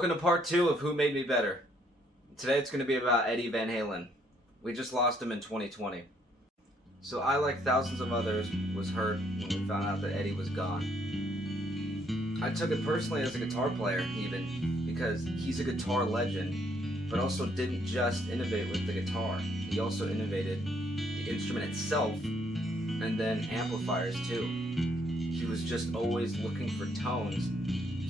Welcome to part 2 of Who Made Me Better. Today it's going to be about Eddie Van Halen. We just lost him in 2020. So I, like thousands of others, was hurt when we found out that Eddie was gone. I took it personally as a guitar player, even, because he's a guitar legend, but also didn't just innovate with the guitar. He also innovated the instrument itself, and then amplifiers too. He was just always looking for tones.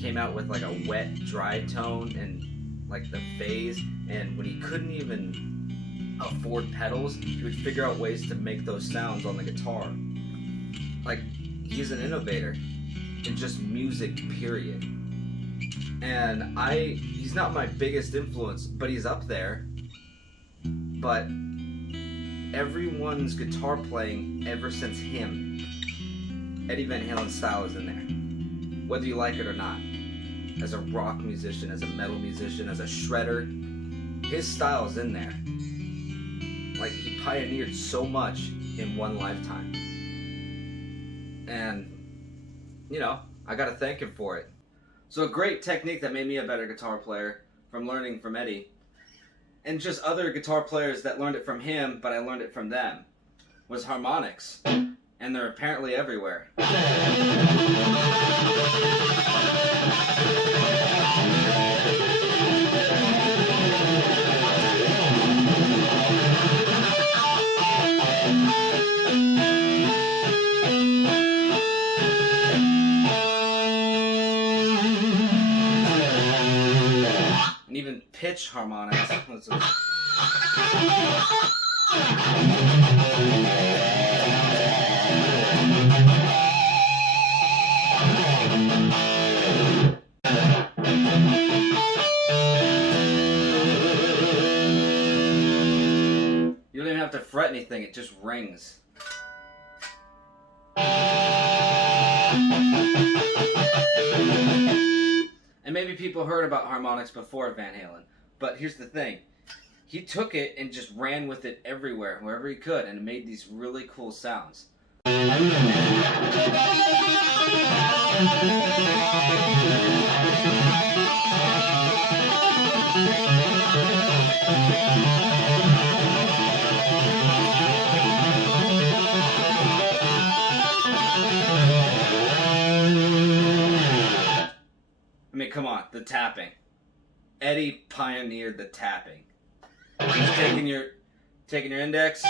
Came out with like a wet, dry tone and like the phase, and when he couldn't even afford pedals, he would figure out ways to make those sounds on the guitar. Like, he's an innovator in just music, period. And he's not my biggest influence, but he's up there. But everyone's guitar playing ever since him, Eddie Van Halen's style is in there, whether you like it or not. As a rock musician, as a metal musician, as a shredder, his style is in there. Like, he pioneered so much in one lifetime. And, you know, I gotta thank him for it. So a great technique that made me a better guitar player from learning from Eddie, and just other guitar players that learned it from him, but I learned it from them, was harmonics. And they're apparently everywhere. And even pitch harmonics. You don't even have to fret anything, it just rings. And maybe people heard about harmonics before Van Halen, but here's the thing. He took it and just ran with it everywhere, wherever he could, and made these really cool sounds. I mean, come on, the tapping. Eddie pioneered the tapping. Just taking your index.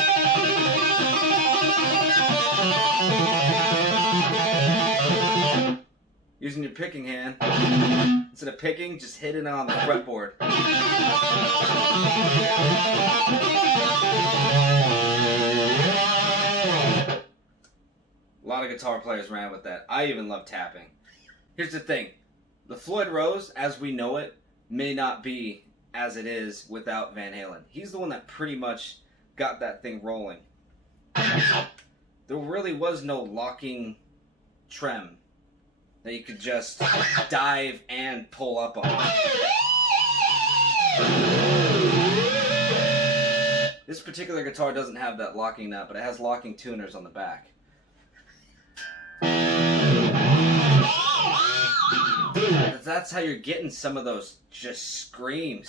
Using your picking hand. Instead of picking, just hit it on the fretboard. A lot of guitar players ran with that. I even love tapping. Here's the thing. The Floyd Rose, as we know it, may not be as it is without Van Halen. He's the one that pretty much got that thing rolling. There really was no locking trem that you could just dive and pull up on. This particular guitar doesn't have that locking nut, but it has locking tuners on the back. That's how you're getting some of those just screams.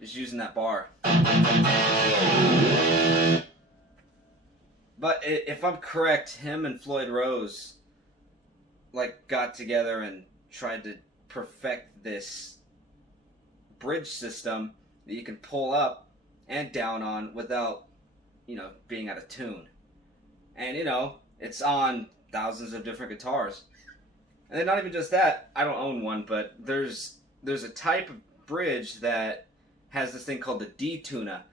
Just using that bar. But if I'm correct, him and Floyd Rose like got together and tried to perfect this bridge system that you can pull up and down on without, you know, being out of tune. And, you know, it's on thousands of different guitars. And then not even just that, I don't own one, but there's a type of bridge that has this thing called the D-tuna.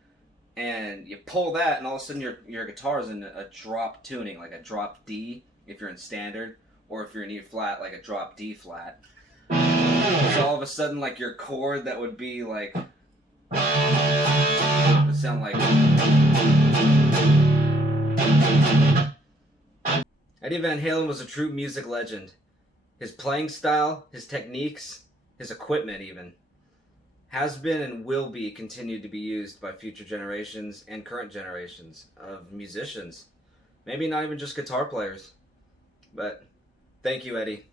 And you pull that, and all of a sudden your guitar is in a drop tuning, like a drop D if you're in standard, or if you're in E flat, like a drop D flat. So all of a sudden, like, your chord that would be like, would sound like. Eddie Van Halen was a true music legend. His playing style, his techniques, his equipment even, has been and will be continued to be used by future generations and current generations of musicians. Maybe not even just guitar players. But thank you, Eddie.